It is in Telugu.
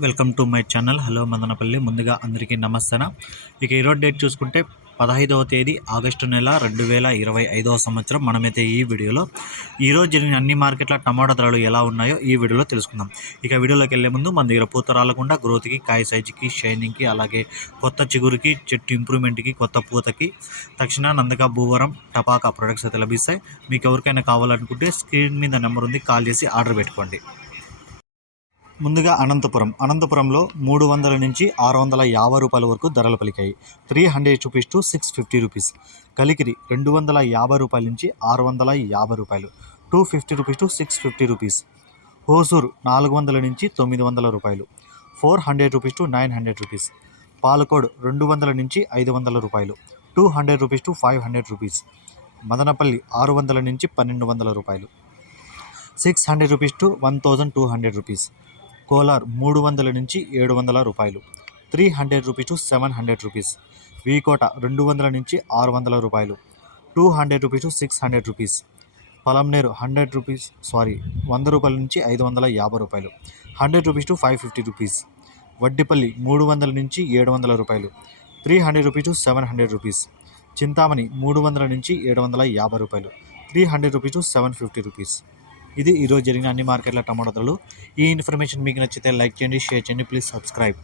Welcome to my channel. Hello Madanapalle. ముందుగా అందరికీ నమస్తేన? ఇక ఈరోజు డేట్ చూసుకుంటే పదహైదవ తేదీ ఆగస్టు నెల రెండు వేల ఇరవై ఐదవ సంవత్సరం. మనమైతే ఈ వీడియోలో ఈరోజు జరిగిన అన్ని మార్కెట్ల టమాటా ధరలు ఎలా ఉన్నాయో ఈ వీడియోలో తెలుసుకుందాం. ఇక వీడియోలోకి వెళ్ళే ముందు మన దగ్గర పూత రాలకుండా గ్రోత్కి కాయ సైజుకి షైనింగ్కి అలాగే కొత్త చిగురుకి చెట్టు ఇంప్రూవ్మెంట్కి కొత్త పూతకి తక్షణ నందక భూవరం టపాకా ప్రొడక్ట్స్ అయితే లభిస్తాయి. మీకు ఎవరికైనా కావాలనుకుంటే స్క్రీన్ మీద నెంబర్ ఉంది కాల్ చేసి ఆర్డర్ పెట్టుకోండి. ముందుగా అనంతపురం. అనంతపురంలో మూడు వందల నుంచి ఆరు వందల యాభై రూపాయల వరకు ధరలు పలికాయి. Three hundred rupees to six fifty rupees. Kalikiri రెండు వందల యాభై రూపాయల నుంచి ఆరు వందల యాభై రూపాయలు. Two fifty rupees to six fifty rupees. Hosur నాలుగు వందల నుంచి తొమ్మిది వందల రూపాయలు. Four hundred rupees to nine hundred rupees. Palacode రెండు వందల నుంచి ఐదు వందల రూపాయలు. Two hundred rupees to five hundred rupees. Madanapalle ఆరు వందల నుంచి పన్నెండు వందల రూపాయలు. Six hundred rupees to one thousand two hundred rupees. Kolar మూడు వందల నుంచి ఏడు వందల రూపాయలు. Three hundred rupees to seven hundred rupees. V Kota రెండు వందల నుంచి ఆరు వందల రూపాయలు. Two hundred rupees to six hundred rupees. Palamaner hundred rupees sorry వంద రూపాయల నుంచి ఐదు వందల యాభై రూపాయలు. Hundred rupees to five fifty rupees. Vaddipalli మూడు వందల నుంచి ఏడు వందల రూపాయలు. Three hundred rupees to seven hundred rupees. Chintamani మూడు వందల నుంచి ఏడు వందల యాభై రూపాయలు. Three hundred rupees to seven fifty rupees. ఇది ఈరోజు జరిగిన అన్ని మార్కెట్ల టమాటో ధరలు ఈ ఇన్ఫర్మేషన్ మీకు నచ్చితే లైక్ చేయండి షేర్ చేయండి. Please subscribe.